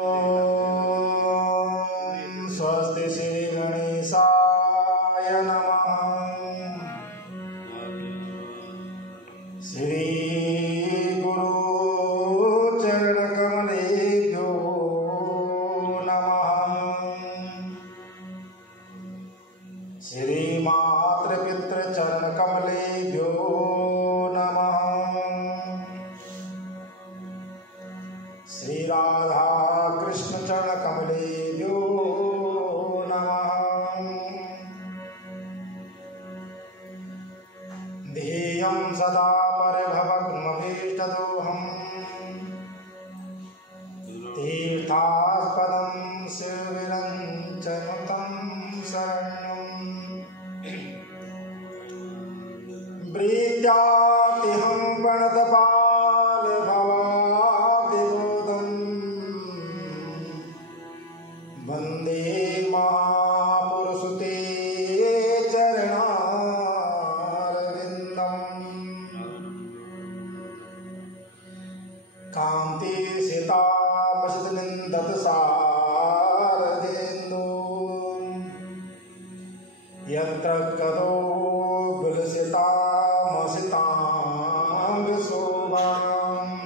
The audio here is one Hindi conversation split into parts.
स्वस्ति श्री गणेशाय नमः। श्री गुरु चरण कमलेभ्यो नमः। श्री मातृपितृ चरण कमलेभ्यो नमः। श्री राधा कृष्ण चरण कमलेभ्यो नमः। ध्येयं सदा परिभवग्नभीष्टदोहम् तीर्थास्पदं शिवविरञ्चनुतं शरणम्। प्रीत्यातिहं प्रणतपालभवादिबोधम् वन्दे महापुरुषते चरणारविन्दम्। कान्तिसितापशतनिन्दतसारदेन्दु यत्र कदो गुलसितामसिताङ्गशोभाम्।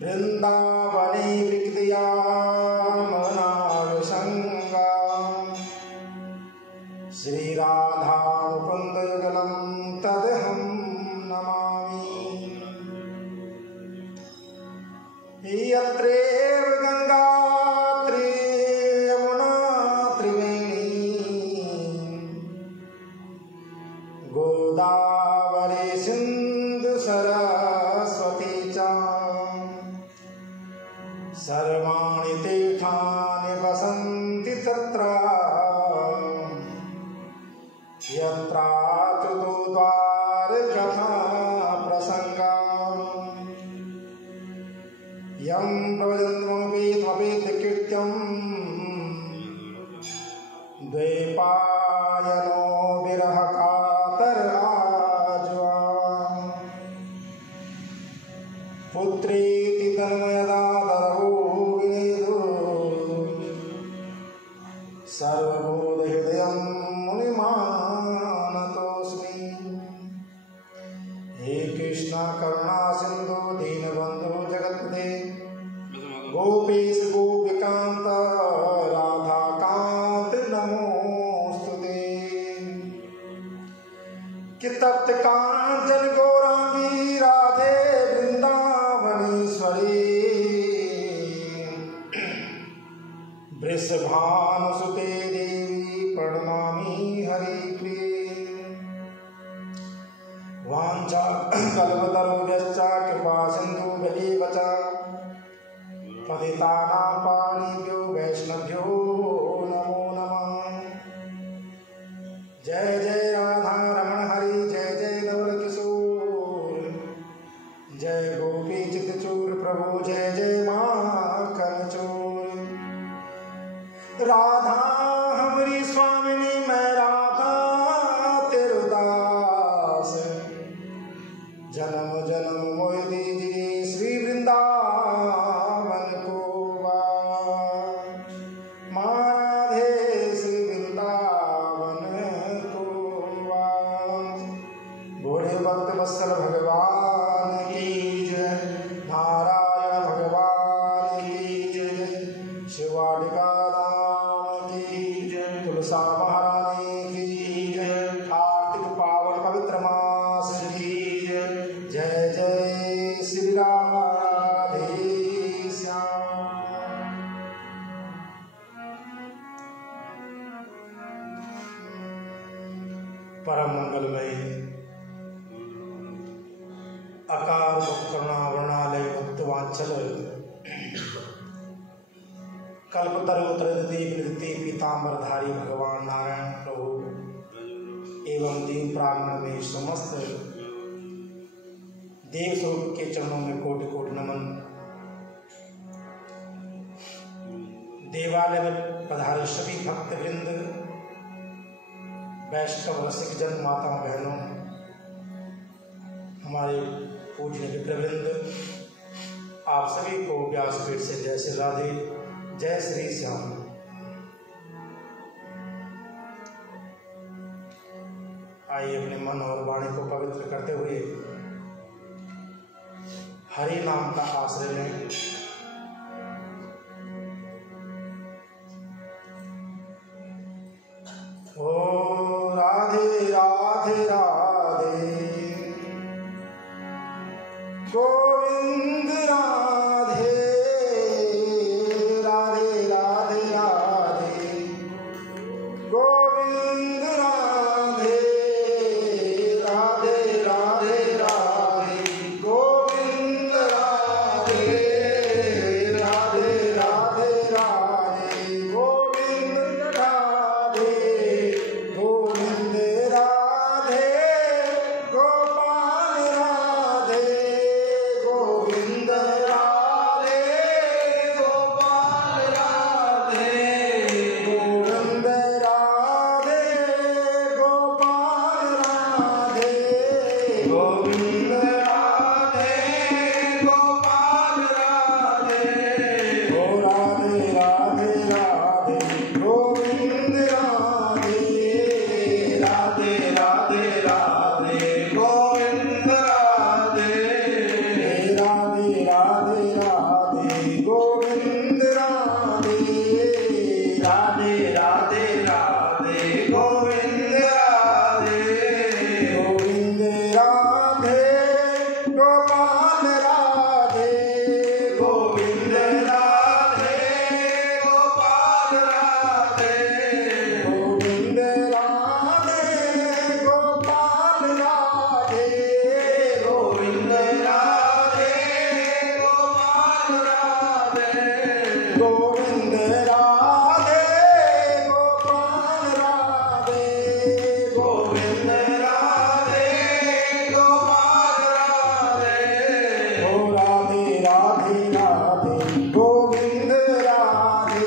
वृन्दावने विक्रियामनागसङ्गाम्। श्रीराधामुकुन्दयुगलं तदहं नमामि। यत्रैव गङ्गा यमुना त्रिवेणी गोदावरी सिन्धु सरस्वती च सर्वाणि तीर्थानि वसन्ति तत्र यत्राच्युतो द्वारकथा प्रसङ्गः। यं प्रवदन्त्वमेतकृत्यं द्वैपायनो विरहकातराज्वा। पुत्रेति तन्मयदा ददौ विनेदु सर्वबोधहृदयं मुनिमानतोऽस्मि। हे कृष्ण करुणा सिन्धु दीनबन्धु जगत्पते गोपेश गोपिकान्त राधाकान्त नमोस्तुते। कि तप्त कांचन गौरांगी राधे वृंदावनेश्वरी वृषभानुसुते देवी प्रणमामि हरिप्रिये। वाञ्छा कल्पतरुभ्यश्च कृपा सिन्धुभ्येव च पतितानां पावनेभ्यो वैष्णवेभ्यो नमो नमः। जय जय राधा रमण हरि जय जय नवल किशोर जय गोपी चितचूर प्रभु जय जय माखन चोर। राधा हमारी स्वामिनी मैं राधा तेरो दास जन्म जन्म मोहि दीजिए श्री वृंदावन को राधे श्री वृंदावन को। भोले भक्त वत्सल भगवान की जय। नारायण भगवान की जय। शिवालिका धाम की जय। तुलसा महारानी की जय। कार्तिक पावन पवित्र मास की जय। जय जय श्री राधे श्याम। परम मंगलमय अकार करुणा वर्णालय भक्तवांचल कल्पतरुत्रयति पीताम्बरधारी भगवान नारायण प्रभु एवं दीन प्रांगण में समस्त देव स्वरूप के चरणों में कोटि कोटि नमन। देवालय में पधारे सभी भक्त वृंद, वैष्णव रसिक जन, माताओं बहनों, हमारे पूज्य मित्रवृंद, आप सभी को व्यासपीठ से जय श्री राधे, जय श्री श्याम। आइए अपने मन और वाणी को पवित्र करते हुए हरि नाम का आश्रय लें। ओ राधे राधे राधे गोविंद राधे, राधे राधे राधे गोविंद राधे, राधे राधे राधे गोविंद राधे, राधे राधे राधे गोविंद राधे, गोविंद राधे गोपाल राधे, गोविंद राधे गोपाल राधे, गोविंद राधे गोपाल राधे, गोविंद राधे गोपाल राधे, ओ राधे राधे राधे गोविंद राधे, राधे राधे राधे गोविंद राधे, राधे राधे राधे गोविंद राधे, राधे राधे राधे गोविंद राधे, गोविंद राधे गोपाल राधे, गोविंद राधे गोपाल राधे, गोविंद राधे गोपाल राधे, गोविंद राधे गोपाल राधे, गोविंद राधे गोपाल राधे, गोविंद राधे गोपाल राधे, ओ राधे राधे राधे गोविंद राधे,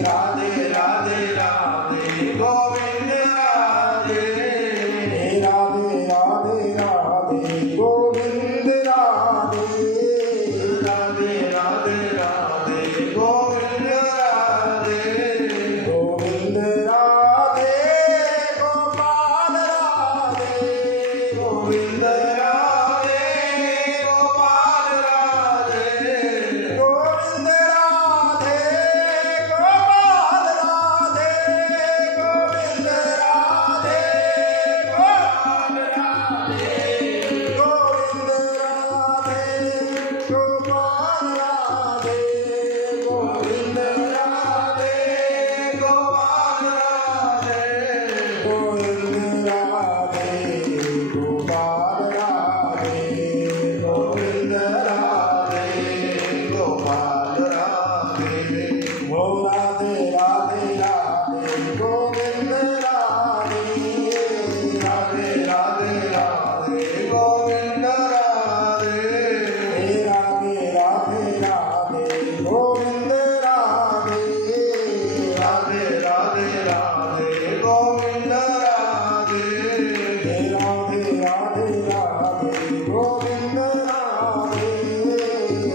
राधे राधे राधे गोविंद राधे, राधे राधे राधे गोविंद राधे, राधे राधे राधे गोविंद राधे, गोविंद राधे गोपाल राधे, गोविंद राधे गोपाल राधे, गोविंद राधे गोपाल राधे, गोविंद राधे गोपाल राधे, गोविंद राधे गोपाल राधे, गोविंद राधे गोपाल राधे, गोविंद राधे गोपाल राधे, गोविंद राधे गोपाल राधे, ओ राधे राधे राधे गोविंद राधे, राधे राधे राधे गोविंद राधे, राधे राधे राधे गोविंद राधे, राधे राधे राधे गोविंद राधे, राधे राधे राधे गोविंद राधे,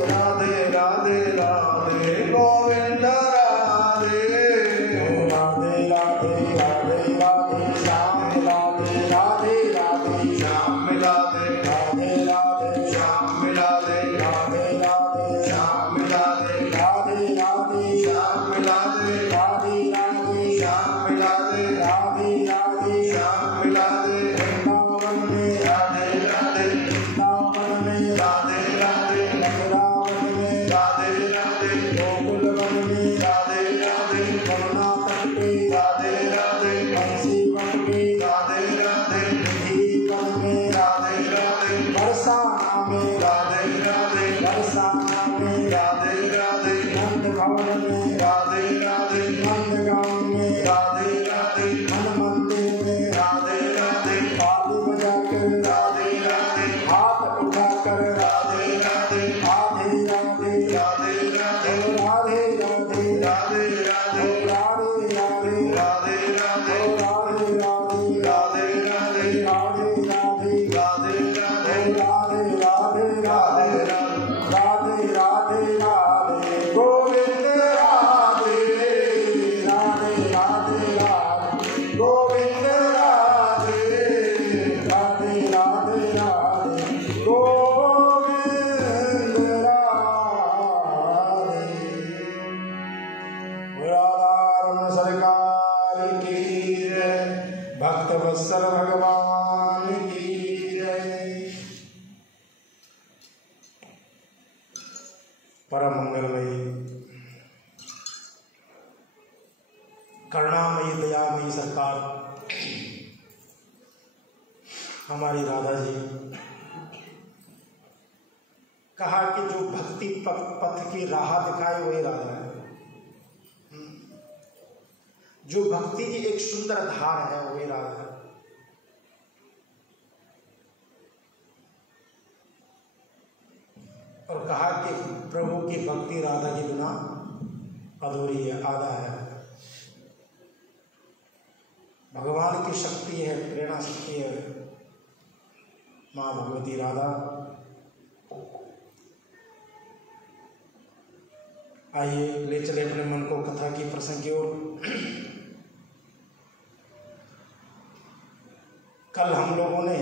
राधे राधे राधे गोविंद राधे, राधे राधे राधे राधे श्याम राधे, राधे राधे श्याम राधे, राधे राधे श्याम राधे, राधे राधे श्याम राधे, राधे राधे श्याम राधे, राधे राधे श्याम राधे, राधे राधे श्याम राधे, वृंदावन में राधे राधे, वृंदावन में राधे राधे, मथुरावन में राधे राधे, गोकुल वन में राधे राधे, करुणा तट पे राधे राधे, बंसी वन में राधे राधे, निधि वन में राधे राधे, बरसाना में राधे राधे, बरसाना में राधे परम मंगलमयी करुणामयी दयामयी सरकार हमारी राधा जी कहा कि जो भक्ति पथ की राह दिखाए वही राधा है। जो भक्ति की एक सुंदर धार है वही राधा है। और कहा कि प्रभु की भक्ति राधा के बिना अधूरी है, आधा है। भगवान की शक्ति है, प्रेरणा शक्ति है माँ भगवती राधा। आइए ले चले अपने मन को कथा की प्रसंग की ओर। कल हम लोगों ने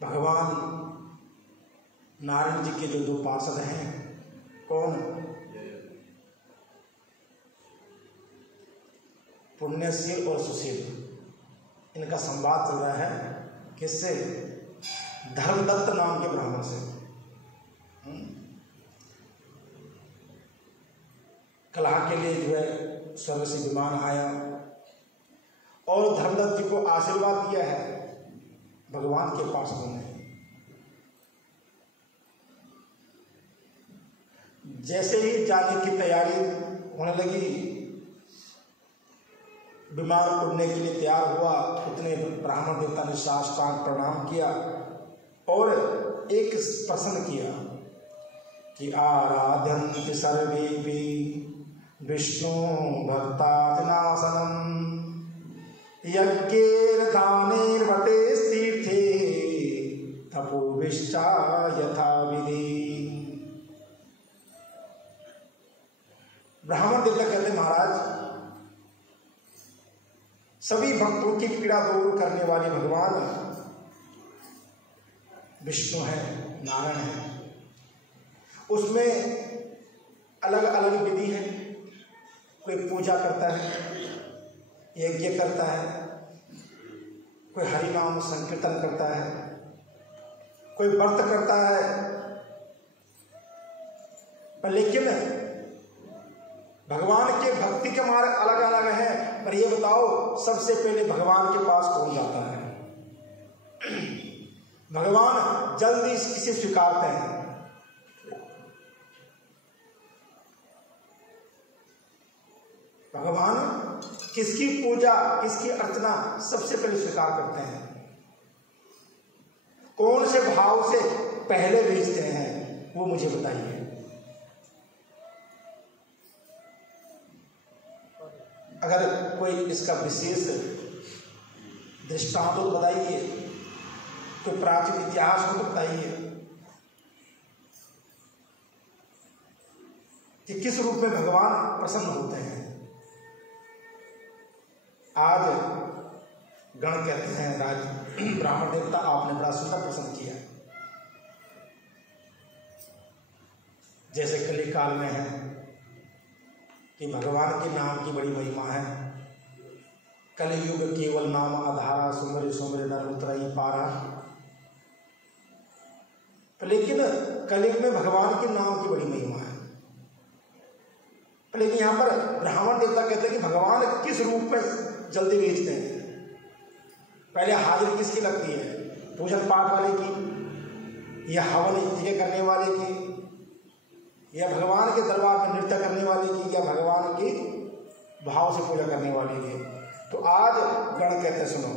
भगवान नारायण जी के जो दो पार्षद हैं, कौन? पुण्यशील और सुशील, इनका संवाद चल रहा है। किससे? धर्मदत्त नाम के ब्राह्मण से। कलह के लिए जो है स्वर्ग से विमान आया और धर्मदत्त जी को आशीर्वाद दिया है भगवान के पार्षदों ने। जैसे ही जाने की तैयारी होने लगी, विमान उड़ने के लिए तैयार हुआ, उतने ब्राह्मण देवता ने साष्टांग प्रणाम किया और एक प्रश्न किया कि आराध्यन्ति सर्वेपि विष्णु भक्तानासनम यज्ञेर दानेर वटेस्तीर्थे तपोविष्टा यथा विधि। ब्राह्मण देवता कहते महाराज, सभी भक्तों की पीड़ा दूर करने वाले भगवान विष्णु है, नारायण है। उसमें अलग अलग विधि है। कोई पूजा करता है, यज्ञ करता है, कोई हरि नाम संकीर्तन करता है, कोई व्रत करता है। पर लेकिन भगवान के भक्ति के मार्ग अलग अलग हैं। पर ये बताओ, सबसे पहले भगवान के पास कौन जाता है? भगवान जल्दी किसे स्वीकारते हैं? भगवान किसकी पूजा, किसकी अर्चना सबसे पहले स्वीकार करते हैं? कौन से भाव से पहले भेजते हैं, वो मुझे बताइए। अगर कोई इसका विशेष दृष्टांत तो बताइए, कोई प्राचीन इतिहास हो तो बताइए कि किस रूप में भगवान प्रसन्न होते हैं। आज गण कहते हैं, राज ब्राह्मण देवता आपने बड़ा सुंदर प्रसन्न किया। जैसे कली काल में है कि भगवान के नाम की बड़ी महिमा है। कलयुग केवल नाम आधारा, सुमरे सुमरे नर उतराई पारा। लेकिन कलयुग में भगवान के नाम की बड़ी महिमा है। लेकिन यहाँ पर ब्राह्मण देवता कहते हैं कि भगवान किस रूप में जल्दी भेजते हैं। पहले हाजिरी किसकी लगती है? पूजन पाठ वाले की, या हवन यज्ञ करने वाले की, या भगवान के दरबार में नृत्य करने वाले की, या भगवान की भाव से पूजा करने वाले की। तो आज गण कहते सुनो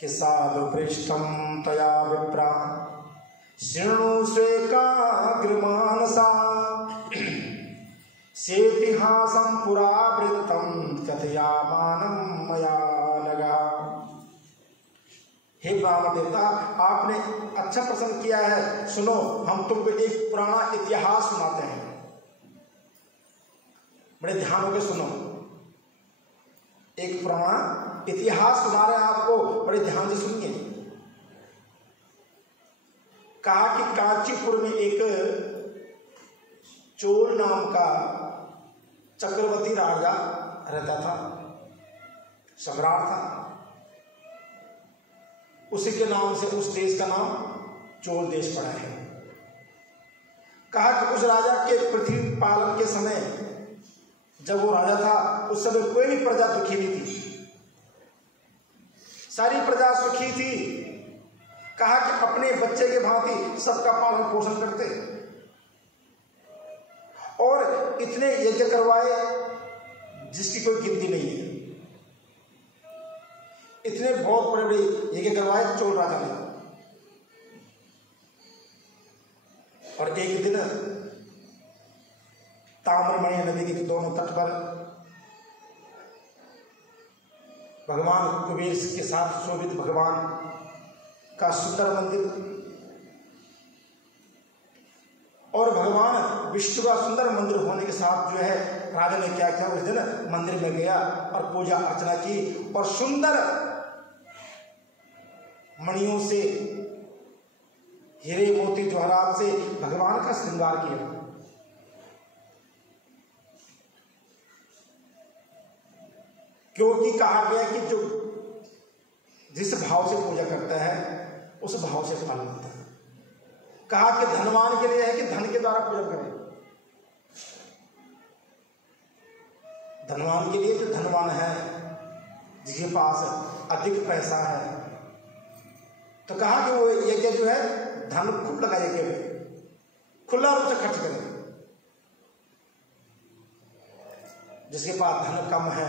कि साधु पृष्ठम तया विप्रा शृणु स्वेकाग्रमानसा सेतिहासं पुरावृत्तं कथयामानं मया नगा। हे ब्राह्मण देवता, आपने अच्छा प्रसन्न किया है। सुनो, हम तुमको एक पुराना इतिहास सुनाते हैं। बड़े ध्यान होकर सुनो, एक पुराना इतिहास सुना रहे हैं आपको, बड़े ध्यान से सुनिए। कहा कि कांचीपुर में एक चोल नाम का चक्रवर्ती राजा रहता था, सम्राट था। उसी के नाम से उस देश का नाम चोल देश पड़ा है। कहा कि उस राजा के पृथ्वी पालन के समय, जब वो राजा था, उस समय कोई भी प्रजा दुखी नहीं थी, सारी प्रजा सुखी थी। कहा कि अपने बच्चे के भांति सबका पालन पोषण करते और इतने यज्ञ करवाए जिसकी कोई गिनती नहीं है। इतने बहुत बड़े बड़े यज्ञ करवाए चोल राजा ने। और एक दिन ताम्रमणि नदी के दोनों तट पर भगवान कुबेर के साथ शोभित भगवान का सुंदर मंदिर और भगवान विष्णु का सुंदर मंदिर होने के साथ जो है, राजा ने क्या किया, उस दिन मंदिर में गया और पूजा अर्चना की और सुंदर मणियों से, हीरे मोती जवाहरात से भगवान का श्रृंगार किया। क्योंकि कहा गया कि जो जिस भाव से पूजा करता है उस भाव से फल मिलता है। कहा कि धनवान के लिए है कि धन के द्वारा पूजा करें, धनवान के लिए जो धनवान है, जिसके पास अधिक पैसा है, तो कहा कि वो यज्ञ जो है धन खूब लगा, यज्ञ में खुला रूप से खर्च करें। जिसके पास धन कम है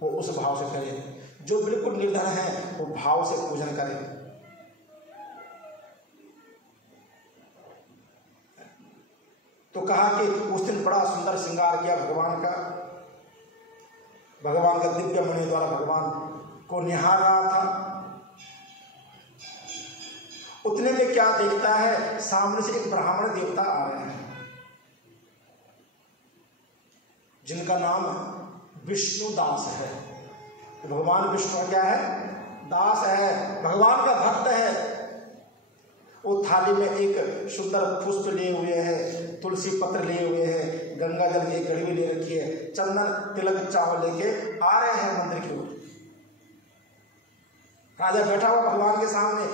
वो उस भाव से करे, जो बिल्कुल निर्धन है वो भाव से पूजन करे। तो कहा कि उस दिन बड़ा सुंदर श्रृंगार किया भगवान का। भगवान का दिव्य मणि द्वारा भगवान को निहार रहा था। उतने में क्या देखता है, सामने से एक ब्राह्मण देवता आ रहे हैं जिनका नाम विष्णु दास है। भगवान विष्णु क्या है, दास है, भगवान का भक्त है। वो थाली में एक सुंदर पुष्प लिए हुए हैं, तुलसी पत्र लिए हुए हैं, गंगा जल की गड़वी ले रखी है, चंदन तिलक चावल लेके आ रहे हैं मंदिर की ओर। राजा बैठा हुआ भगवान के सामने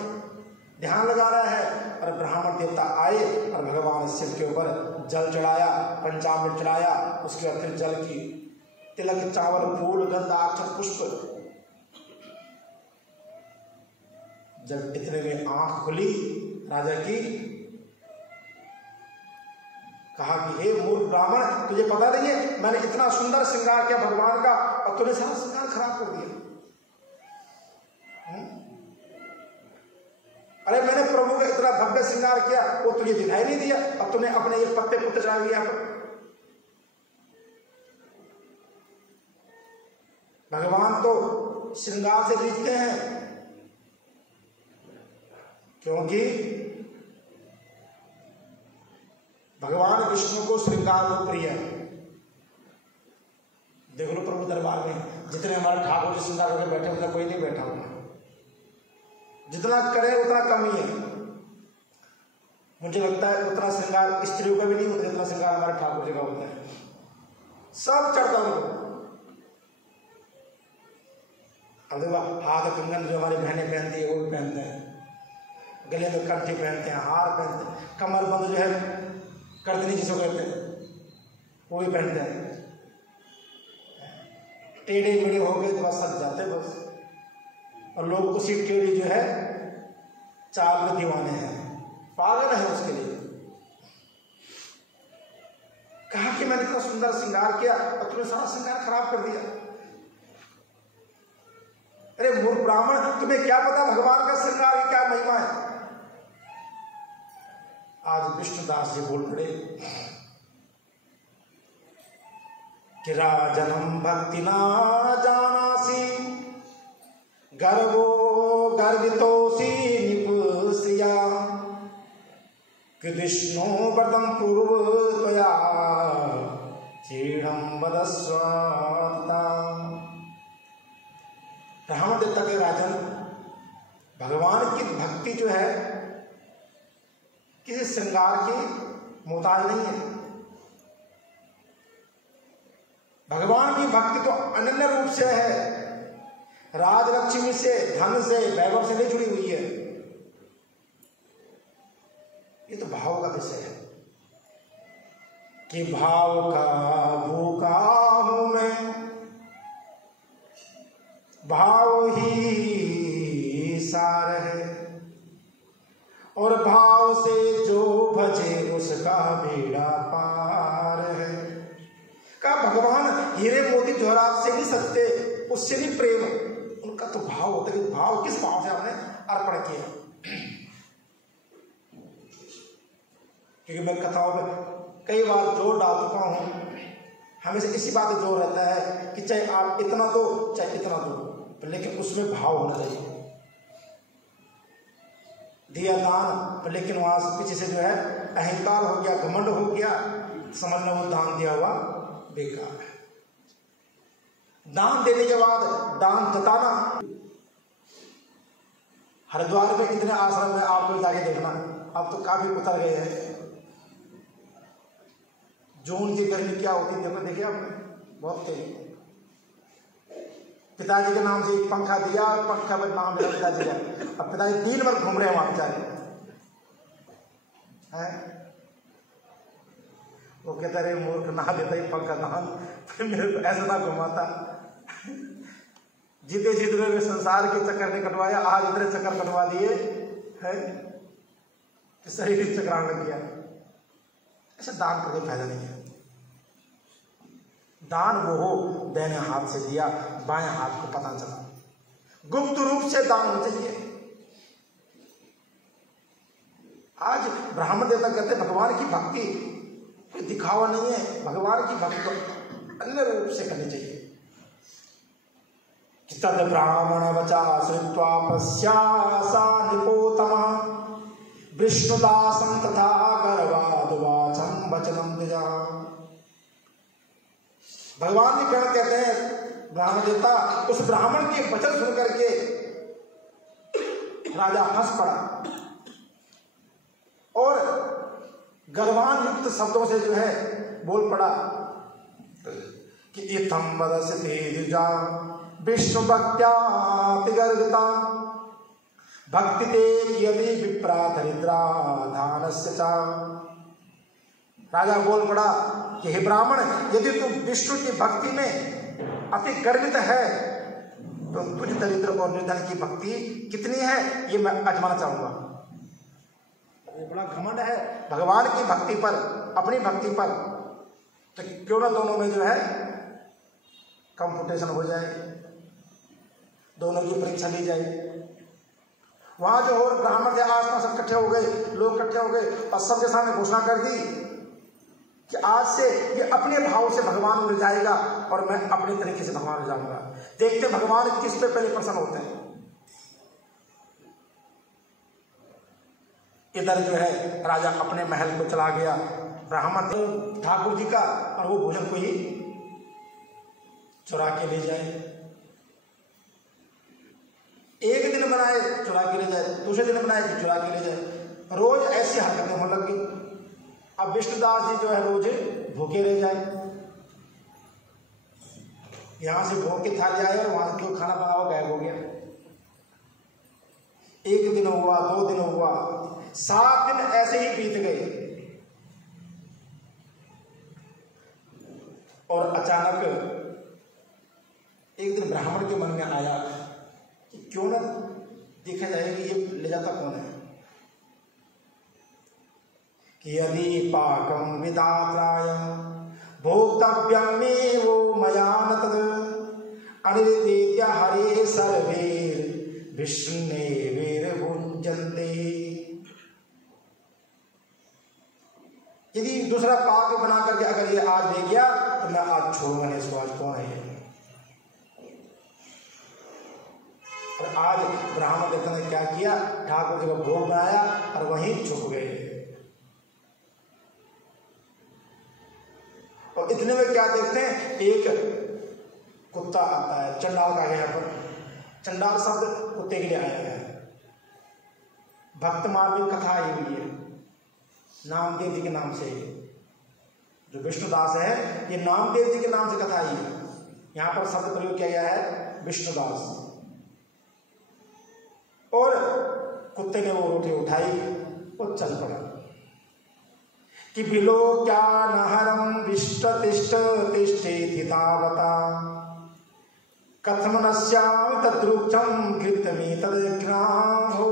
ध्यान लगा रहा है और ब्राह्मण देवता आए और भगवान शिव के ऊपर जल चढ़ाया, पंचामृत चढ़ाया। उसके बाद फिर जल की तिलक चावल फूल गंध अक्षत पुष्प। जब इतने में आंख खुली राजा की, कहा कि हे मूर्ख ब्राह्मण, तुझे पता नहीं है मैंने इतना सुंदर श्रृंगार किया भगवान का और तूने सारा श्रृंगार खराब कर दिया। अरे मैंने प्रभु का इतना भव्य श्रृंगार किया, वो तुझे दिखाई नहीं दिया और तूने अपने ये पत्ते पुत्ते चढ़ा दिया। भगवान तो श्रृंगार से रीझते हैं, क्योंकि भगवान विष्णु को श्रृंगार को प्रिय है। देख लो प्रभु दरबार में जितने हमारे ठाकुर जी श्रृंगार होकर बैठे, उतना कोई नहीं बैठा हुआ। जितना करे उतना कम ही है। मुझे लगता है उतना श्रृंगार स्त्रियों का भी नहीं होता जितना श्रृंगार हमारे ठाकुर जी का होता है। सब चढ़ता उनको। अब देखो हाथ कंगन जो हमारी बहनें पहनती है वो भी पहनते हैं, गले में कंठी पहनते हैं, हार पहनते हैं, कमर बंद जो है करदनी जिसको कहते हैं वो भी पहनते हैं। टेढ़े मेढ़े हो गए तो बस सज जाते बस, और लोग उसी टेढ़ी जो है चाल में दीवाने हैं, पागल है उसके लिए। कहा कि मैंने इतना सुंदर श्रृंगार किया और तुमने सारा श्रृंगार खराब कर दिया। अरे मूर्ख ब्राह्मण, तुम्हें क्या पता भगवान का श्रृंगार की क्या महिमा है। आज विष्णुदास जी बोल पड़े कि राजनम भक्ति ना जानासी गर्वो गर्वितोसी निपुसिया कि विष्णु व्रतम पूर्व त्वया चीढ़म वदस्वाता। ब्राह्मण देवता के राजन, भगवान की भक्ति जो है किसी श्रृंगार की मोहताज नहीं है। भगवान की भक्ति तो अनन्य रूप से है, राजलक्ष्मी से, धन से, वैभव से नहीं जुड़ी हुई है। ये तो भाव का विषय है कि भाव का भूखा हूं मैं, भाव ही सार है, और भाव से जो भजे उसका बेड़ा पार है। कहा भगवान हीरे मोती जवाहरात से नहीं सकते, उससे नहीं प्रेम, उनका तो भाव होता है। भाव किस भाव से आपने अर्पण किया? क्योंकि मैं कथाओं में कई बार जोर डाल चुका हूं, हमेशा इसी बात पर जोर रहता है कि चाहे आप इतना दो चाहे इतना दो, लेकिन उसमें भाव होना चाहिए। दिया दान, लेकिन वहां से पीछे से जो है अहंकार हो गया, घमंड हो गया, समझना वो दान दिया हुआ बेकार है। दान देने के बाद दान जताना। हरिद्वार में कितने आश्रम में आपको जाके देखना, अब तो काफी उतर गए हैं। जून की गर्मी क्या होती है देखो, देखिए आपने, बहुत तेज। पिताजी के नाम से एक पंखा दिया, पंखा पर नाम मेरा पिताजी का, अब पिताजी दिन भर घूम रहे हैं वहां बेचारे हैं। वो कहता रहे मूर्ख, नहा देता ही पंखा दान, फिर मेरे को ऐसा ना घुमाता। जीते जीत रहे संसार के चक्कर ने कटवाया, आज इतने चक्कर कटवा दिए है, शरीर चक्रान लग गया। ऐसा दान करके फायदा नहीं है। दान वो हो दाहिने हाथ से दिया, बाएं हाथ को पता चला, गुप्त रूप से दान होना चाहिए। आज ब्राह्मण देवता कहते हैं भगवान की भक्ति कोई दिखावा नहीं है, भगवान की भक्ति को अन्य रूप से करनी चाहिए। तद ब्राह्मण वचा श्रुत्वा पश्यासा निपोतमः विष्णुदासं तथा गर्वाद वाचं वचनं द्विजा। भगवान जी क्या कहते हैं, ब्राह्मण देवता उस ब्राह्मण के वचन सुन करके राजा हंस पड़ा और गर्वान युक्त शब्दों से जो है बोल पड़ा कि इत्थं वदसि द्विजा विष्णु भक्त्याति गर्विता भक्ति ते यदि विप्रा दरिद्रा दानस्य च। राजा बोल पड़ा कि हे ब्राह्मण, यदि तुम विष्णु की भक्ति में अति गर्वित है तो तुझ दरिद्र और निर्धन की भक्ति कितनी है ये मैं आजमाना चाहूंगा। ये बड़ा घमंड है भगवान की भक्ति पर, अपनी भक्ति पर। तो क्यों ना दोनों में जो है कंपटीशन हो जाए, दोनों की परीक्षा ली जाए। वहां जो और ब्राह्मण के आसपास सब इकट्ठे हो गए, लोग इकट्ठे हो गए और सबके सामने घोषणा कर दी कि आज से ये अपने भाव से भगवान मिल जाएगा और मैं अपने तरीके से भगवान मिल जाऊंगा। देखते भगवान किस पे पहले प्रसन्न होते हैं। इधर जो है राजा अपने महल को चला गया, ब्राह्मण ठाकुर जी का, और वो भोजन को ही चुरा के ले जाए। एक दिन बनाए चुरा के ले जाए, दूसरे दिन बनाए कि चुरा के ले जाए, रोज ऐसी हरकतें होने लग गई। अब विष्णुदास जी जो है रोज भूखे रह जाए, यहां से भोग के थाली आए और वहां से जो खाना बना हुआ गायब हो गया। एक दिन हुआ, 2 दिन हुआ, 7 दिन ऐसे ही बीत गए और अचानक एक दिन ब्राह्मण के मन में आया कि क्यों ना देखा जाए कि ये ले जाता कौन है। कि यदि पाकम विदात्राय भोक्तव्यमेवो मया न तद् अनिर्देत्य हरे सर्वेर विष्णुवेर भुञ्जन्ते। यदि दूसरा पाक बना करके अगर ये आज ले गया तो मैं आज छोड़ूंगा नहीं इसको। आज कौन है? और आज ब्राह्मण देवता ने क्या किया, ठाकुर जी का भोग बनाया और वहीं छुप गए। और इतने में क्या देखते हैं, एक कुत्ता आता है, चंडाल का यहाँ पर चंडाल शब्द कुत्ते के लिए आया है। भक्त मार्ग में कथा आई हुई है नामदेव जी के नाम से। जो विष्णुदास है ये नामदेव जी के नाम से कथा आई है। यहां पर शब्द प्रयोग किया गया है विष्णुदास। और कुत्ते ने वो रोटी उठाई और चल पड़ा। कि विलोक्या नहरम विष्ट तिष्ठ तिष्ठेति तावता कथम नश्यामि तद्रुक्षम कृतमी तद्घ्नाहो।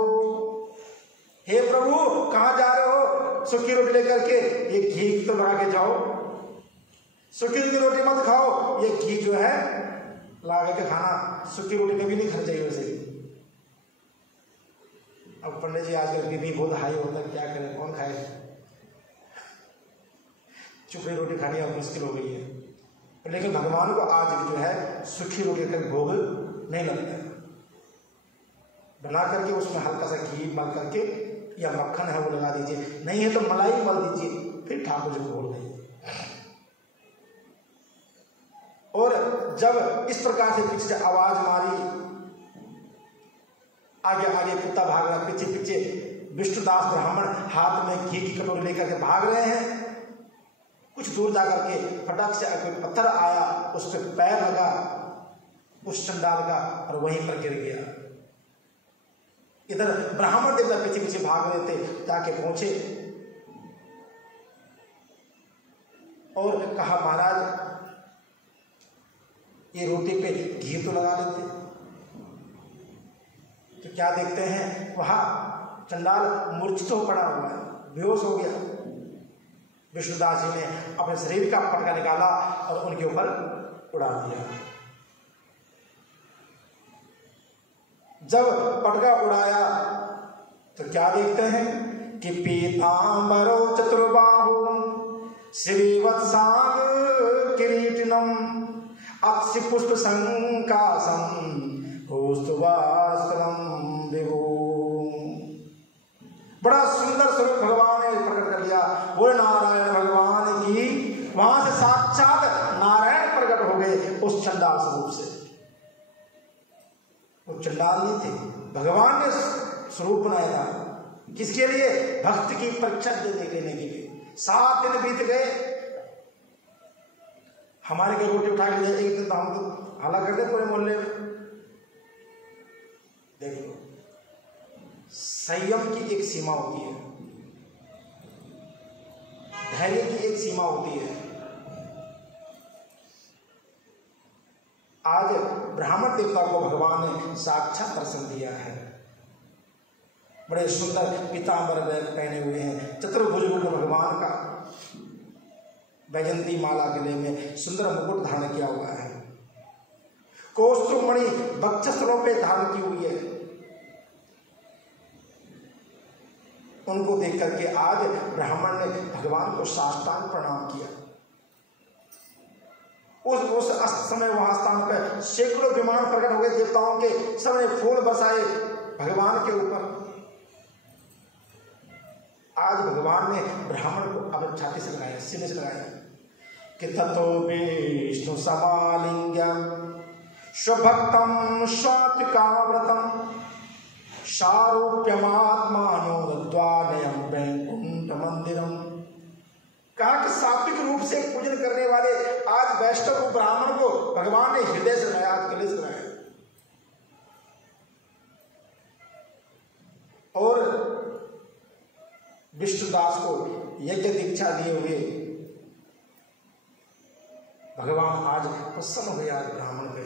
हे प्रभु, कहाँ जा रहे हो? सूखी रोटी लेकर के, ये घी तो लगा के जाओ। सूखी रोटी मत खाओ, ये घी जो है लगा के खाना। सूखी रोटी कभी नहीं खानी चाहिए वैसे। अब पंडित जी आजकल बीपी बहुत हाई होता है, क्या करें, कौन खाए? सूखी रोटी खानी अब मुश्किल हो गई है, लेकिन भगवान को आज भी जो है सूखी रोटी का भोग नहीं लगता है। बना करके उसमें हल्का सा घी मल करके या मक्खन है वो लगा दीजिए, नहीं है तो मलाई मल दीजिए, फिर ठाकुर जी को भोग दीजिए। और जब इस प्रकार से पीछे से आवाज मारी, आगे आगे कुत्ता भाग रहा, पीछे पीछे विष्णुदास ब्राह्मण हाथ में घी की कटोरी लेकर के भाग रहे हैं। कुछ दूर जाकर के फटाक से कोई पत्थर आया, उस पर पैर लगा उस चंडाल का और वहीं पर गिर गया। इधर ब्राह्मण देवता पीछे पीछे भाग रहे थे, जाके पहुंचे और कहा महाराज ये रोटी पे घी तो लगा लेते। तो क्या देखते हैं, वहां चंडाल मूर्छित हो पड़ा हुआ है, बेहोश हो गया। विष्णुदास जी ने अपने शरीर का पटका निकाला और उनके ऊपर उड़ा दिया। जब पटका उड़ाया तो क्या देखते हैं कि पीतांबरो चतुर्बाहु श्रीवत्सांग किरीटिनम अक्षि पुष्प संकासम विभू। बड़ा सुंदर स्वरूप भगवान ने प्रकट कर लिया। बोले नारायण भगवान की। वहां से साक्षात नारायण प्रकट हो गए उस चंडाल स्वरूप से। वो चंडाल नहीं थे, भगवान ने स्वरूप बनाया था। किसके लिए? भक्त की परीक्षा देने के लिए। 7 दिन बीत गए, हमारे घर रोटी उठा के एक दिन तो हम तो हल्ला कर दे पूरे मोहल्ले में। देखो, संयम की एक सीमा होती है, धैर्य की एक सीमा होती है। आज ब्राह्मण देवता को भगवान ने साक्षात दर्शन दिया है। बड़े सुंदर पीतांबर पहने हुए हैं, चतुर्भुज मुकुट भगवान का, वैजंती माला गले में सुंदर मुकुट धारण किया हुआ है, कौस्तुभमणि वक्षस्थलों पे धारण की हुई है। उनको देख करके आज ब्राह्मण ने भगवान को साष्टांग प्रणाम किया। उस समय वहां स्थान पर सैकड़ों विमान प्रकट हो गए देवताओं के, सबने फूल बरसाए भगवान के ऊपर। आज भगवान ने ब्राह्मण को अब छाती से लगाया, सीने से लगाया कि ततो विष्णु समालिंग्यम स्वभक्तम स्वात्विकाव्रतम सारूप्यमात्मानो द्वानयम वैकुंठ मंदिरम। कहा कि सात्विक रूप से पूजन करने वाले आज वैष्णव को, ब्राह्मण को भगवान ने हृदय से बनाया, गले से बनाया। और विष्णुदास को यज्ञ दीक्षा दिए हुए भगवान आज प्रसन्न हुए आज ब्राह्मण पे।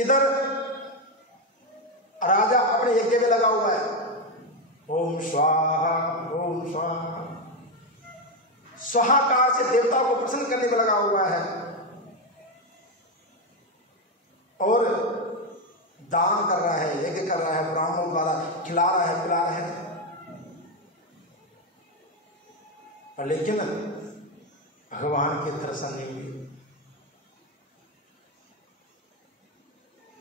इधर राजा अपने यज्ञ में लगा हुआ है, ओम स्वाहा ओम स्वाहा, स्वाहाकार से देवता को प्रसन्न करने में लगा हुआ है। और दान कर रहा है, यज्ञ कर रहा है, ब्राह्मणों द्वारा खिला रहा है, पिला रहा है। और लेकिन भगवान के दर्शन नहीं हुए।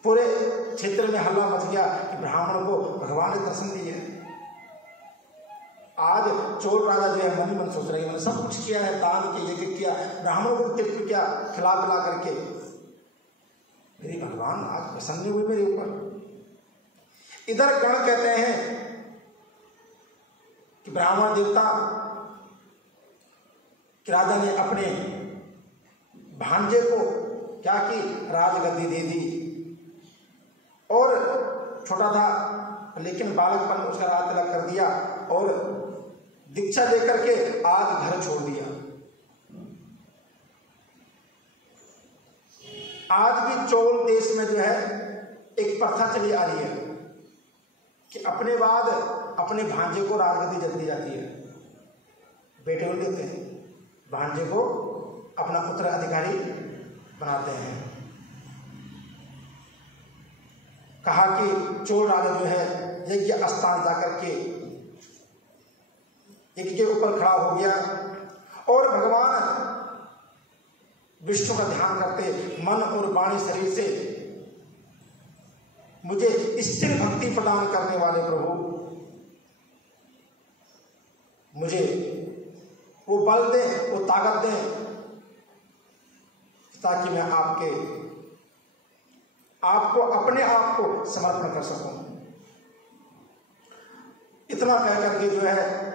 पूरे क्षेत्र में हल्ला मच गया कि ब्राह्मण को भगवान ने दर्शन दिए। आज चोर राजा जो है मन ही मन सोच रहे हैं, मैंने सब कुछ किया है, दान किया, यज्ञ किया, ब्राह्मणों को तृप्त किया, खिला पिला करके, मेरी भगवान आज प्रसन्न हुए मेरे ऊपर। इधर गण कहते हैं कि ब्राह्मण देवता कि राजा ने अपने भांजे को क्या की, राजगद्दी दे दी। और छोटा था लेकिन बालकपन उसका राज तिलक कर दिया और दीक्षा लेकर के आज घर छोड़ दिया। आज भी चोल देश में जो है एक प्रथा चली आ रही है कि अपने बाद अपने भांजे को राजगद्दी दी जाती है। बेटे को देते हैं, भांजे को अपना उत्तराधिकारी बनाते हैं। कहा कि चोल राजा जो है यज्ञ स्थान जाकर के यज्ञ के ऊपर खड़ा हो गया और भगवान विष्णु का ध्यान करते, मन और वाणी शरीर से मुझे स्थिर भक्ति प्रदान करने वाले प्रभु, मुझे वो बल दें, वो ताकत दें ताकि मैं आपको अपने आप को समर्पण कर सकूं। इतना कह करके जो है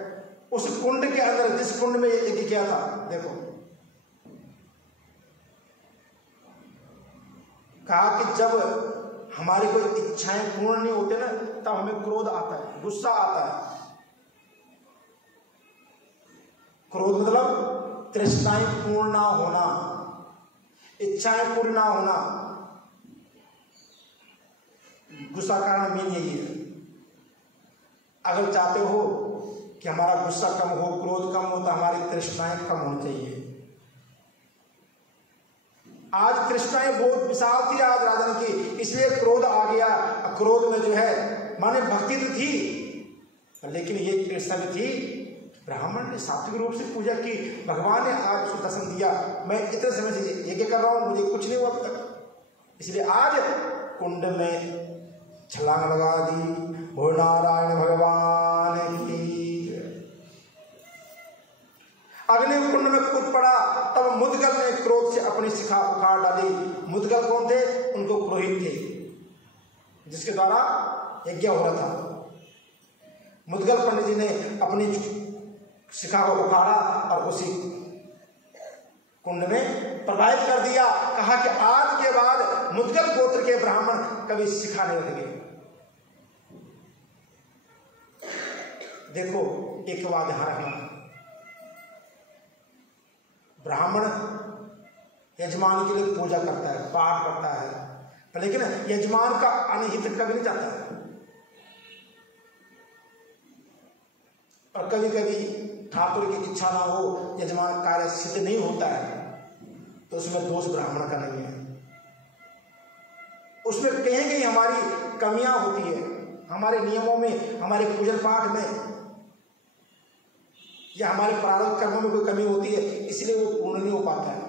उस कुंड के अंदर, जिस कुंड में यज्ञ किया था, देखो कहा कि जब हमारी कोई इच्छाएं पूर्ण नहीं होते ना, तब हमें क्रोध आता है, गुस्सा आता है। क्रोध मतलब तृष्णाएं पूर्ण ना होना, इच्छाएं पूर्ण ना होना। गुस्सा कारण मेन यही है। अगर चाहते हो कि हमारा गुस्सा कम हो, क्रोध कम हो, तो हमारी तृष्णाएं कम होनी चाहिए। आज तृष्णाएं बहुत विशाल थी आज राजन की, इसलिए क्रोध आ गया। क्रोध में जो है माने भक्ति तो थी, लेकिन ये तृष्णा भी थी। ब्राह्मण ने सात्विक रूप से पूजा की, भगवान ने आज उसको दर्शन दिया। मैं इतने समय से यज्ञ कर रहा हूं, मुझे कुछ नहीं हुआ अब तक, इसलिए आज कुंड में छलांग लगा दी। भो नारायण भगवान की। अग्नि कुंड में कूद पड़ा, तब मुद्गल ने क्रोध से अपनी शिखा उखाड़ डाली। मुद्गल कौन थे? उनको पुरोहित थे, जिसके द्वारा यज्ञ हो रहा था। मुद्गल पंडित जी ने अपनी शिखा को उखाड़ा और उसी कुंड में प्रवाहित कर दिया। कहा कि आज के बाद मुद्गल गोत्र के ब्राह्मण कभी शिखा नहीं रखेंगे। देखो एक बात ध्यान रखना, ब्राह्मण यजमान के लिए पूजा करता है, पाठ करता है, लेकिन यजमान का अनहित कभी नहीं चाहता है। और कभी कभी ठाकुर की इच्छा ना हो, यजमान कार्य सिद्ध नहीं होता है, तो उसमें दोष ब्राह्मण का नहीं है। उसमें कहीं कहीं हमारी कमियां होती है, हमारे नियमों में, हमारे पूजन पाठ में, या हमारे प्रारंभिक कर्मों में कोई कमी होती है, इसलिए वो पूर्ण नहीं हो पाता है।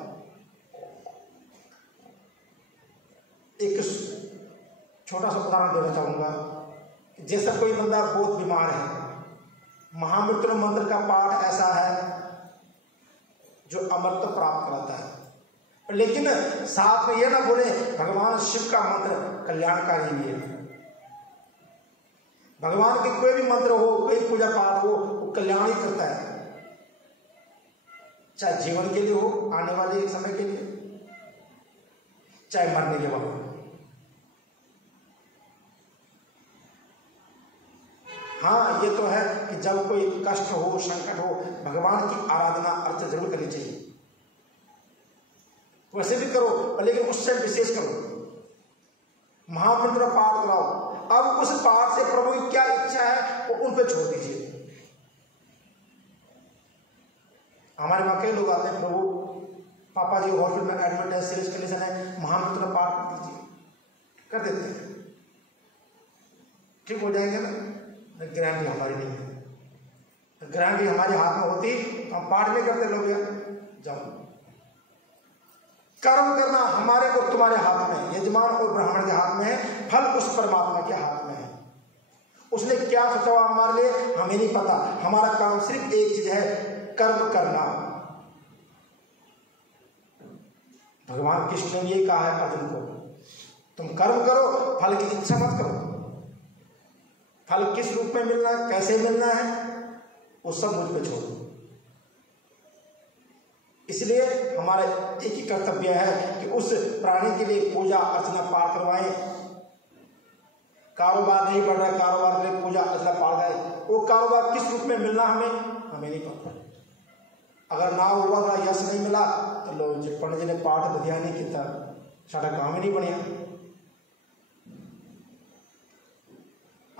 एक छोटा सा उदाहरण देना चाहूंगा। जैसा कोई बंदा बहुत बीमार है, महामृत्यु मंत्र का पाठ ऐसा है जो अमरत्व प्राप्त कराता है, लेकिन साथ में यह ना बोले भगवान शिव का मंत्र कल्याणकारी भी है। भगवान के कोई भी मंत्र हो, कोई पूजा पाठ हो, वो कल्याण ही करता है, चाहे जीवन के लिए हो, आने वाले एक समय के लिए, चाहे मरने के बाद। हाँ, ये तो है कि जब कोई कष्ट हो, संकट हो, भगवान की आराधना अर्चना जरूर करनी चाहिए। वैसे भी करो, लेकिन उससे विशेष करो, महामंत्र पाठ कराओ। अब उस पाठ से प्रभु की क्या इच्छा है वो उन पे छोड़ दीजिए। हमारे वहां कई लोग आते हैं, प्रभु पापा जी हॉस्पिटल में एडमिट है, सीरियस कंडीशन है, महामंत्र पाठ कर दीजिए, कर देते हैं, ठीक हो जाएंगे ना। गारंटी हमारी नहीं है। गारंटी हमारे हाथ में होती तो हम पाठ नहीं करते लोग। जाओ, कर्म करना हमारे और तुम्हारे हाथ में है, यजमान और ब्राह्मण के हाथ में है, फल उस परमात्मा के हाथ में है। उसने क्या सोचा हुआ हमारे लिए हमें नहीं पता। हमारा काम सिर्फ एक चीज है, कर्म करना। भगवान कृष्ण ने ये कहा है अर्जुन को, तुम कर्म करो, फल की इच्छा मत करो। फल किस रूप में मिलना है, कैसे मिलना है, वो सब मुझ पे छोड़ो। इसलिए हमारा एक ही कर्तव्य है कि उस प्राणी के लिए पूजा अर्चना पाठ करवाएं। कारोबार नहीं बढ़ रहा, कारोबार के लिए पूजा अर्चना पड़ गए, वो कारोबार किस रूप में मिलना हमें नहीं पता। अगर ना हुआ था, यश नहीं मिला तो लो जी पंडित जी ने पाठ बधिया नहीं किया, साडा काम ही नहीं बनया।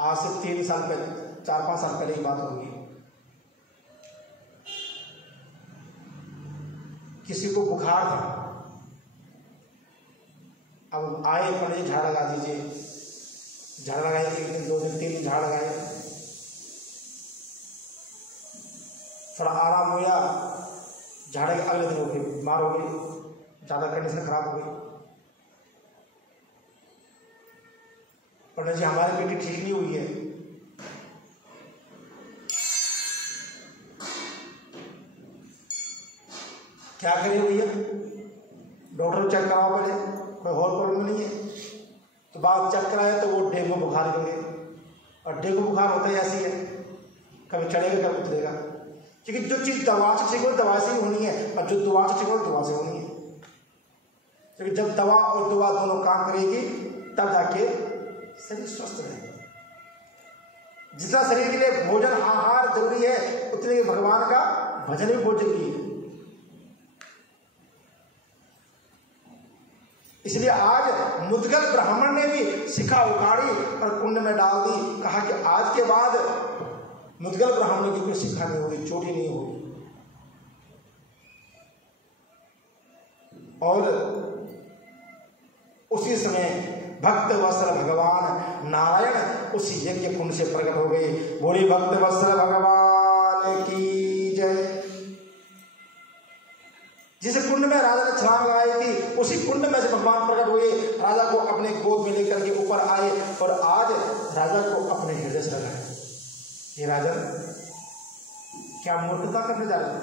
आज से 3 साल पहले, 4-5 साल पहले की बात होगी, किसी को बुखार था, अब आए पंडित जी झाड़ लगा दीजिए, झाड़ लगाए, 1 दिन 2 दिन 3 दिन झाड़ लगाए, थोड़ा आराम हुआ, झाड़े के अगले दिन हो गई, बीमार हो गई, ज़्यादा कंडीशन खराब हो गई। पंडित जी हमारी बेटी ठीक नहीं हुई है, क्या करें भैया? डॉक्टर चेक कराओ पहले, कोई और प्रॉब्लम नहीं है। तो बाद चेक कराया तो वो डेंगू बुखार हो गए, और डेंगू बुखार होता ही ऐसी है, कभी चढ़ेगा कभी उतरेगा, क्योंकि जो चीज़ दवा से ठीक हो दवा से ही होनी है, और जो दवा से ठीक हो दवा से होनी है। क्योंकि जब दवा और दुआ दोनों काम करेगी तब जाके शरीर स्वस्थ रहेगा। जितना शरीर के लिए भोजन आहार जरूरी है, उतने ही भगवान का भजन भी बहुत जरूरी है। इसलिए आज मुद्गल ब्राह्मण ने भी शिखा उखाड़ी और कुंड में डाल दी, कहा कि आज के बाद मुद्गल ब्राह्मण की कोई शिखा नहीं होगी, चोटी नहीं होगी। और उसी समय भक्त वत्सल भगवान नारायण उसी यज्ञ कुंड से प्रकट हो गए। बोली भक्त वत्सल भगवान की जय। जिस कुंड में राजा ने छलांग लगाई थी, उसी कुंड में से भगवान प्रकट हुए, राजा को अपने गोद में लेकर के ऊपर आए, और आज राजा को अपने हृदय से लगाए। ये राजा क्या मूर्खता करने जा रहे हैं?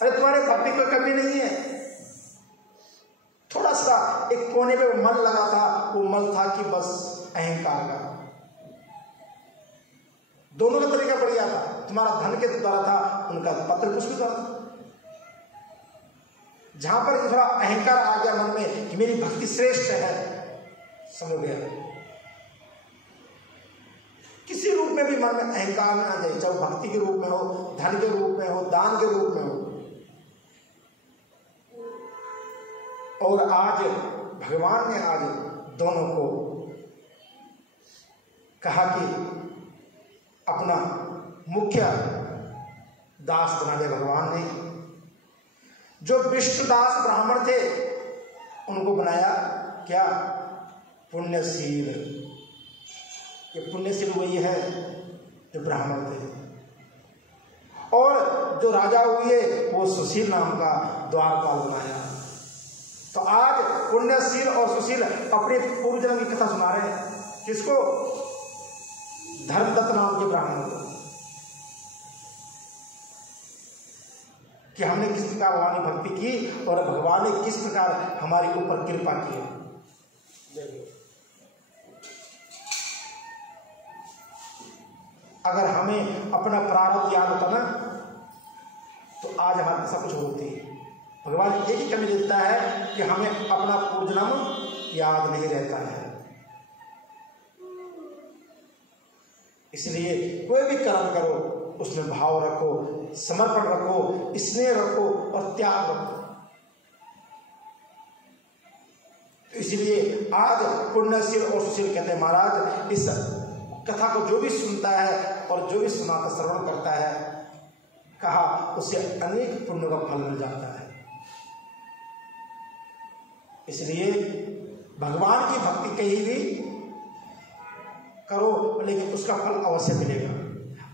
अरे तुम्हारे भक्ति कोई कमी नहीं है। थोड़ा सा एक कोने पे मल लगा था, वो मल था कि बस अहंकार का। दोनों का तरीका बढ़िया था, तुम्हारा धन के द्वारा था, उनका पत्र कुछ भी द्वारा था। जहां पर थोड़ा अहंकार आ गया मन में कि मेरी भक्ति श्रेष्ठ है, समझ गया। किसी रूप में भी मन में अहंकार ना आ जाए, चाहे भक्ति के रूप में हो, धन के रूप में हो, दान के रूप में हो। और आज भगवान ने आज दोनों को कहा कि अपना मुख्य दास बना दे। भगवान ने जो विष्णुदास ब्राह्मण थे उनको बनाया क्या? पुण्यशील। ये पुण्यशील वही है जो ब्राह्मण थे। और जो राजा हुए वो सुशील नाम का द्वारपाल बनाया। तो आज पुण्यशील और सुशील अपने पूर्व जन्म की कथा सुना रहे हैं। किसको? धर्मदत्त नाम के ब्राह्मण को, कि हमने किस प्रकार भगवान की भक्ति की और भगवान ने किस प्रकार हमारे ऊपर कृपा की। अगर हमें अपना प्रारब्ध याद होता ना तो आज हमारे सब कुछ होती है। भगवान एक ही कमी देता है कि हमें अपना पूर्वजन्म याद नहीं रहता है। इसलिए कोई भी कर्म करो उसमें भाव रखो, समर्पण रखो, स्नेह रखो और त्याग रखो। इसलिए आज पुण्यशील और सुशील कहते हैं महाराज, इस कथा को जो भी सुनता है और जो भी सुनाता श्रवण करता है, कहा उसे अनेक पुण्य का फल मिल जाता है। इसलिए भगवान की भक्ति कहीं भी करो, लेकिन उसका फल अवश्य मिलेगा।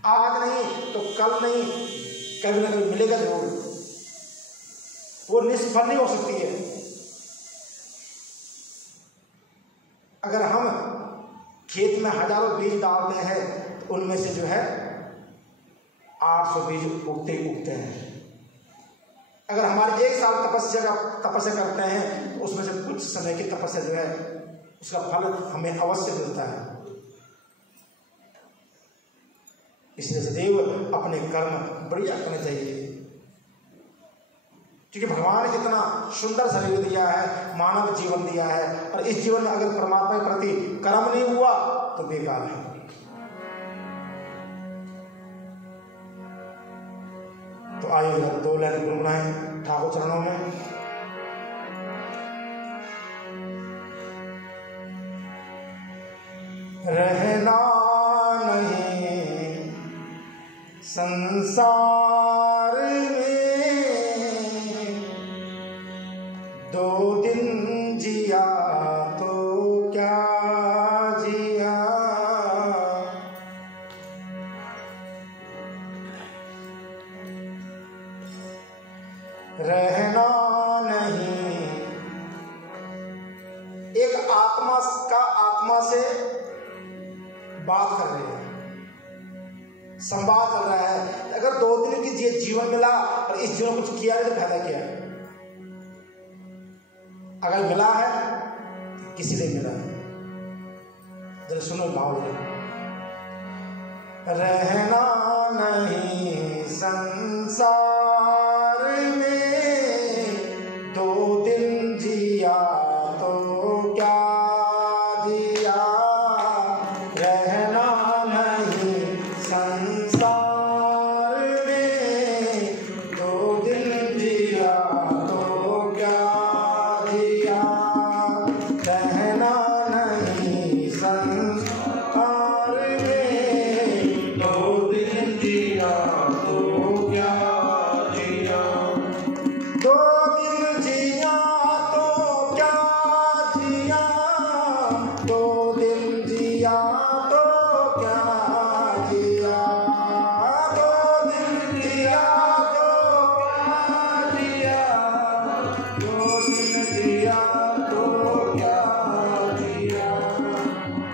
आज नहीं तो कल नहीं, कभी ना कभी मिलेगा जरूर। वो निष्फल नहीं हो सकती है। अगर हम खेत में हजारों बीज डालते हैं तो उनमें से जो है 800 बीज उगते हैं। अगर हमारे 1 साल तपस्या करते हैं तो उसमें से कुछ समय की तपस्या जो है उसका फल हमें अवश्य मिलता है। इसलिए सदैव अपने कर्म बढ़िया करने चाहिए। क्योंकि भगवान ने इतना सुंदर शरीर दिया है, मानव जीवन दिया है, और इस जीवन में अगर परमात्मा के प्रति कर्म नहीं हुआ तो बेकार है। तो आइए 2 लाइन गुनगुनाएं ठाकुर चरणों में। रहना नहीं संसार में, 2 दिन जिया तो क्या जिया। रहना नहीं, एक आत्मा का आत्मा से बात कर रहे हैं, संवाद चल रहा है। अगर 2 दिन की जीवन मिला और इस जीवन कुछ किया नहीं तो फायदा क्या है? अगर मिला है तो किसी ने मिला है। जरा सुनो भाव। रहना नहीं संसार में, 2 दिन जिया तो क्या जिया। रहना नहीं संसार में, 2 दिन जिया तो क्या जिया। रहना नहीं संसार में, 2 दिन जिया तो क्या जिया। 2 दिन जिया तो क्या जिया, 2 दिन जिया तो क्या जिया। 2 दिन जिया तो क्या जिया, 2 दिन जिया तो क्या जिया।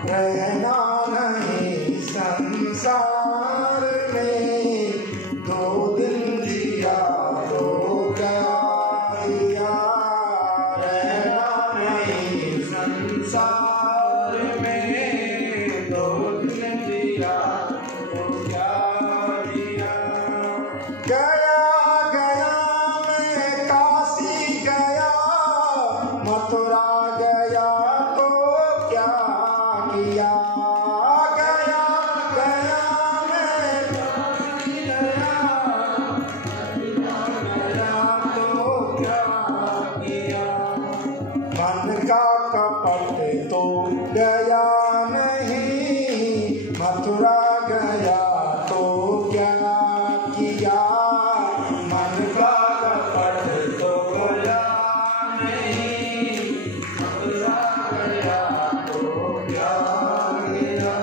रहना नहीं संसार में, 2 दिन जिया तो क्या जिया। रहना नहीं संसार में, 2 दिन जिया तो क्या जिया। गया गया मैं काशी गया, मथुरा गया तो क्या किया। गया गया मैं काशी गया, गया तो क्या किया। मन का कपट तो गया नहीं, मथुरा गया तो क्या किया। मन का कपट तो गया नहीं, मथुरा गया तो क्या किया।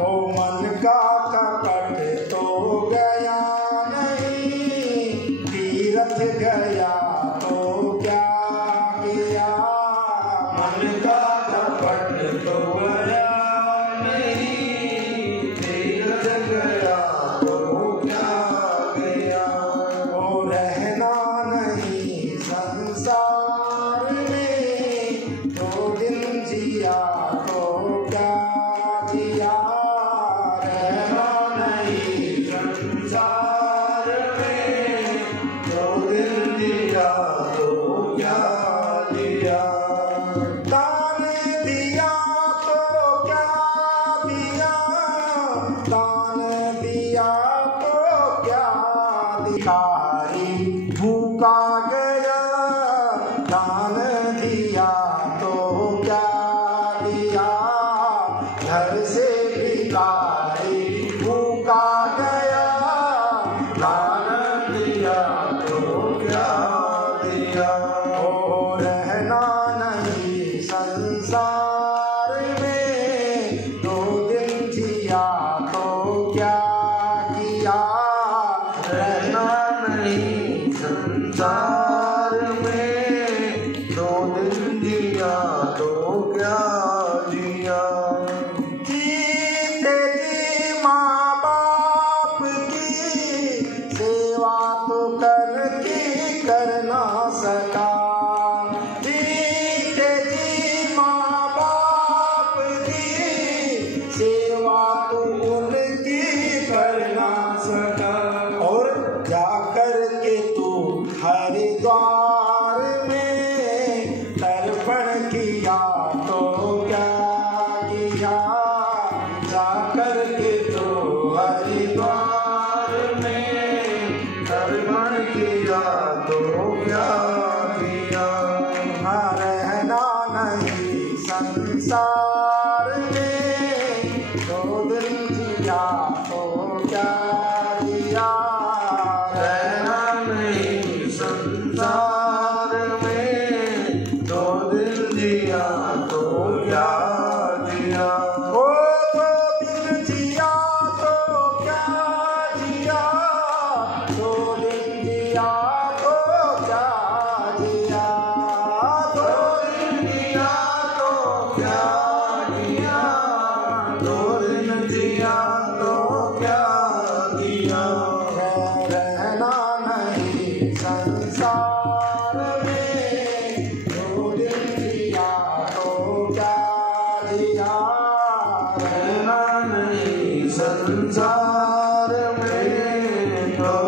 ओ मन का कपट तो गया नहीं, तीर्थ गया तो क्या किया। मन का कपट तो गया नहीं, तीर्थ गया तो क्या किया। ओ रहना नहीं संसार में, 2 दिन जिया तो क्या जिया। रहना नहीं संसार में, 2 दिन जिया तो क्या जिया। दान दिया तो क्या दिया, दान दिया तो क्या दिया। भूखा गया, दान दिया तो क्या दिया। घर से भिखारी भूखा गया, दान दिया तो क्या दिया। ओ रहना नहीं संसार में, 2 दिन जिया तो हरिद्वार में तर्पण किया तो क्या किया। रहना नहीं संसार में, 2 दिन जिया तो क्या जिया। रहना नहीं संसार में, 2 दिन जिया तो क्या जिया। ओ 2 दिन जिया तो क्या जिया, 2 दिन जिया तो क्या जिया। 2 दिन जिया तो क्या जिया, 2 दिन जिया तो क्या जिया। रहना नहीं संसार में, 2 दिन जिया तो क्या जिया। रहना नहीं संसार में, 2